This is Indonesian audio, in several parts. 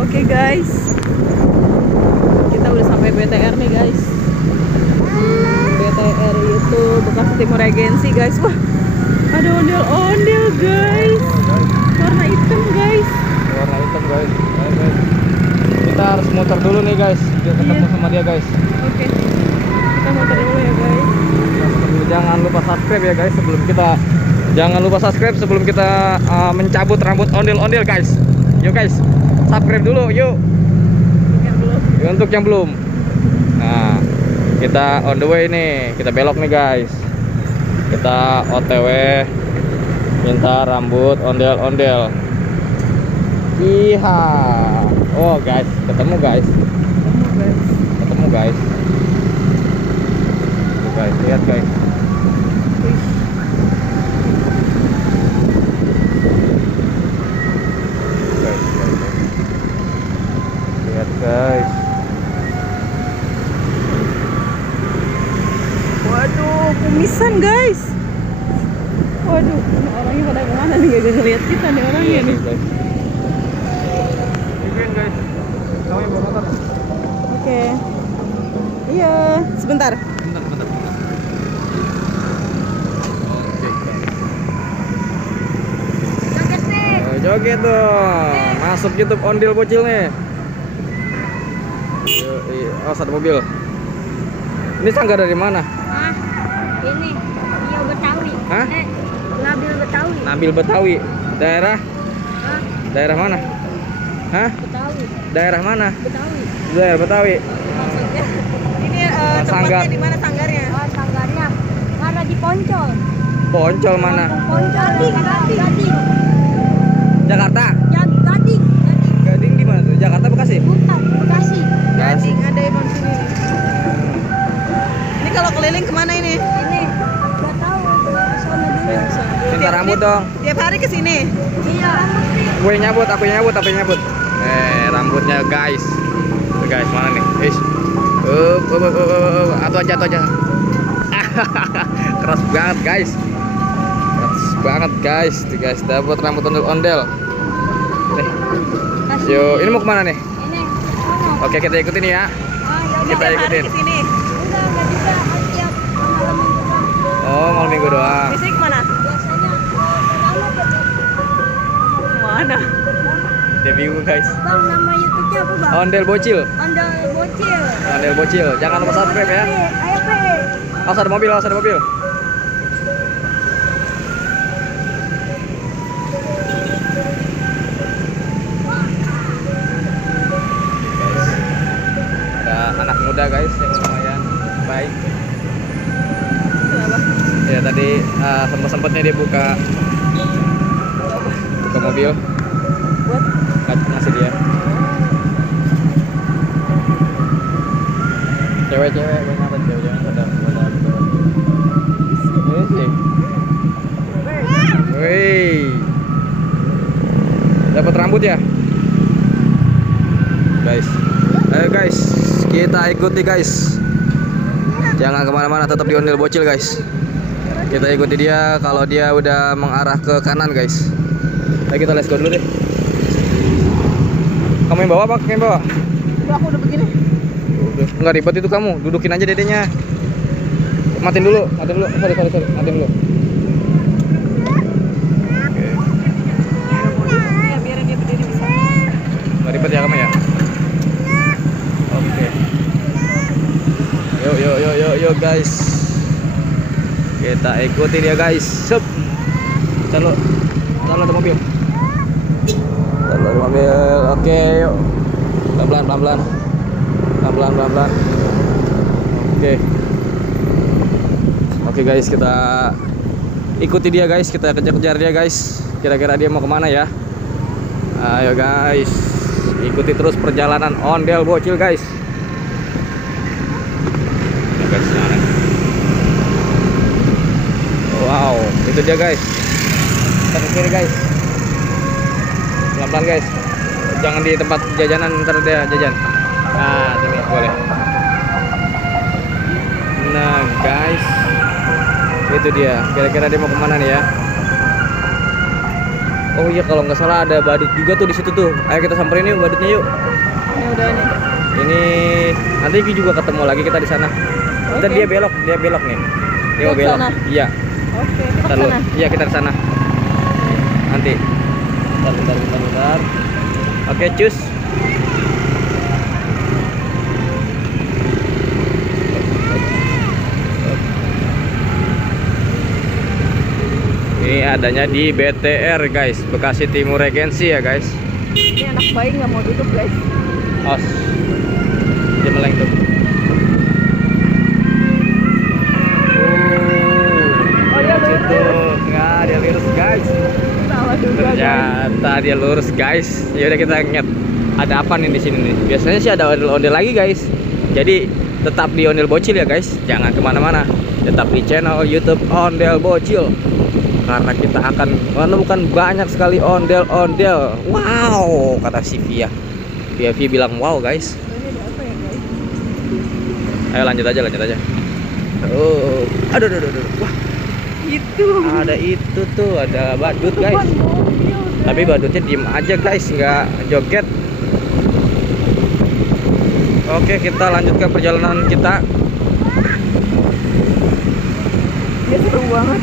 Oke guys, kita udah sampai BTR nih guys. BTR itu Bekasi Timur Regency guys. Wah, ada ondel-ondel guys. Warna hitam guys. Warna hitam guys. Ayo, guys. Kita harus muter dulu nih guys, biar ketemu sama dia guys. Oke, kita muter dulu ya guys. Jangan lupa subscribe ya guys sebelum kita mencabut rambut ondel-ondel guys. Yuk guys, subscribe dulu yuk. Untuk yang belum. Nah, kita on the way nih, kita belok nih guys. Kita OTW minta rambut ondel-ondel. Iha. Oh guys, ketemu guys. Tuh guys, lihat guys. Lihat guys. Waduh, kumisan guys. Waduh, ini orangnya pada kemana nih? Gak ngeliat kita nih orangnya nih. Guys. Guys. Kamu yang bawa motor? Oke. Iya, sebentar. Bentar. Joget dong. Masuk YouTube Ondel Bocil nih. Oh, ada mobil. Ini Sangga dari mana? Ini Rio Betawi. Hah? Nabil Betawi. Nabil Betawi. Daerah? Hah? Daerah mana? Hah? Betawi. Daerah mana? Betawi. Daerah Betawi. Maksudnya ini Sanggar. tempatnya di mana sanggarnya? Oh, sanggarnya ada di Poncol. Poncol mana? Poncol. Gading. Jakarta. Gading. Gading di mana tuh? Jakarta, Bekasi? Bukan, Bekasi. Gading ada emang sini nih. Ini kalau keliling kemana ini? Ini nggak tahu. Sono dulu. Minta rambut dong. Tiap hari ke sini. Iya. Gue nyabut, aku nyabut. Rambutnya guys. Tuh guys, mana nih? Atau aja. Keras banget guys. Tuh guys, dapat rambut ondel-ondel. Nih. Yo, ini mau kemana nih? Ini. Sono. Oke, kita ikutin ya. Ah, ya Kita udah. Tiap hari ikutin. ke sini. Enggak bisa. Tiap malam minggu doang. Oh, malam minggu doang. Biasanya kemana? Biasanya Mana? Dia bingung guys. Bang, nama YouTube-nya apa, Bang? Ondel Bocil. Ondel Bocil. Jangan lupa subscribe ya. Ayo, Pe. Awas ada mobil. Ada anak muda guys yang lumayan baik. Kenapa? Ya tadi sempetnya dia buka mobil. Buat? Ngasih dia. Cewek-cewek banyak ada cewek pada ini sih. Wih. Dapat rambut ya? Guys. Ayo guys, kita ikuti guys. Jangan kemana-mana, tetap di Ondel Bocil guys. Kita ikuti dia kalau dia udah mengarah ke kanan guys. Ayo kita let's go dulu deh. Kamu yang bawa apa? Kamu yang bawa? Udah, aku udah begini. Enggak ribet itu kamu, dudukin aja dedenya. Matiin dulu. Sorry. Matiin dulu. Oke. Ya, biarin dia berdiri bisa. Enggak ribet ya kamu ya? Oke. Yuk guys. Kita ikuti dia guys. Sup. Taruh ada mobil. Oke, yuk. Pelan-pelan. Oke guys, kita ikuti dia guys, kita kejar-kejar dia guys. Kira-kira dia mau kemana ya? Ayo guys, ikuti terus perjalanan Ondel Bocil guys. Ya guys, mana? Wow, itu dia guys. Kita ke kiri guys. Pelan-pelan guys. Jangan di tempat jajanan, ntar dia jajan. Nah, sini boleh. Nah guys, itu dia. Kira-kira dia mau kemana nih ya? Oh iya, kalau nggak salah ada badut juga tuh di situ tuh. Ayo kita samperin yuk badutnya yuk. Ini udah nih. Ini nanti Vi juga ketemu lagi kita di sana. Ntar Oke. dia belok nih. Dia mau Ke belok. sana? Iya. Oke, kita Ntar ke lu. sana. Iya, kita ke sana. Nanti. Bentar. Oke, cus. Ini adanya di BTR guys, Bekasi Timur Regency ya guys. Ini anak bayi nggak mau duduk guys. Os. Dia meleng tuh. Oh, dia lurus. Situ. Nggak, dia lurus guys. Salah juga guys. Ternyata dia lurus guys. Ya udah kita lihat ada apa nih di sini nih. Biasanya sih ada ondel-ondel lagi guys. Jadi tetap di Ondel Bocil ya guys. Jangan kemana-mana. Tetap di channel YouTube Ondel Bocil. Karena kita akan menemukan banyak sekali ondel-ondel. Wow, kata si Via. Via bilang wow guys. Ini ada apa ya guys? Ayo lanjut aja. Oh, aduh. Wah, Itu. ada itu tuh, ada badut guys. Depan mobil, guys. Tapi badutnya diem aja guys, nggak joget. Oke, kita lanjutkan perjalanan kita. Dia seru banget.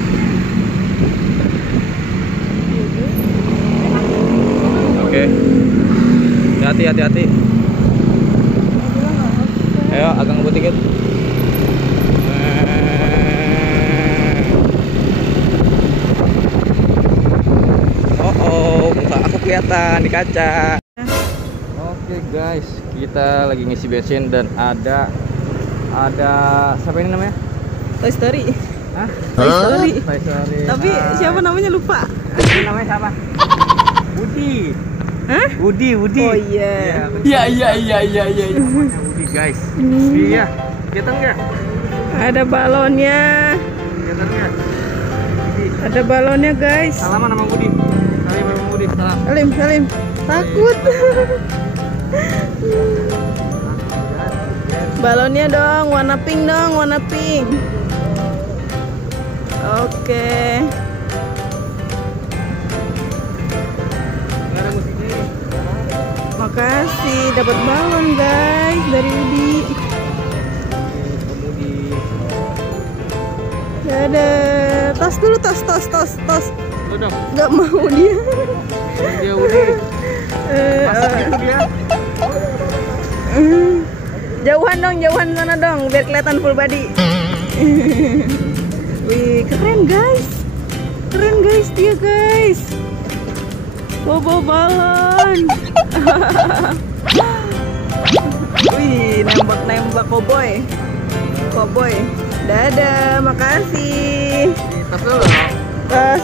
Oke, hati-hati. Ayo, agak ngebut dikit. Oh, muka aku kelihatan di kaca. Oke guys, kita lagi ngisi bensin dan ada siapa ini namanya? Toy Story. Hah? Toy Story. Toy Story. Tapi siapa namanya lupa. Ini namanya siapa? Woody. Hah? Woody. Oh iya. Iya. Namanya Woody guys. Iya. Kelihatan nggak? Ada balonnya. Kelihatan nggak? Ada balonnya guys. Salaman sama Woody. Salim sama Woody. Salam. Salim. Takut. Balonnya dong, warna pink dong, warna pink. Oke. Nggak ada musiknya. Makasih dapat balon guys dari Udi. Woody. Dadah. Tos dulu, tos. Lu dong. Gak mau dia. Dia Woody. Masak Eh, itu dia. jauhan sana dong, biar kelihatan full body. Wih, keren guys dia guys. Bobo balon. Wih, nembak koboi. Dadah, makasih. Tas dulu. Tas.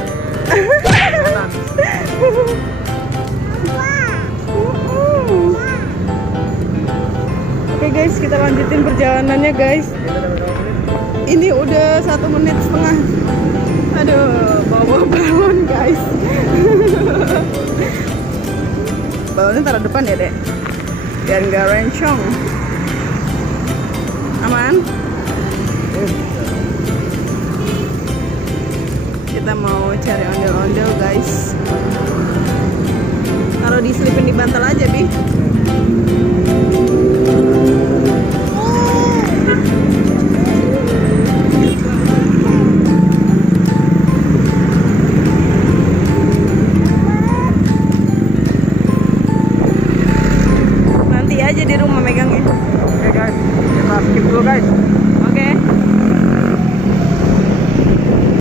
Oke guys, kita lanjutin perjalanannya guys. Ini udah 1,5 menit. Aduh, bawa balon guys. Balonnya taruh depan ya dek, biar nggak rencong. Aman. Kita mau cari ondel-ondel guys. Taruh diselipin di bantal aja Bi. Oke guys, kita skip dulu guys.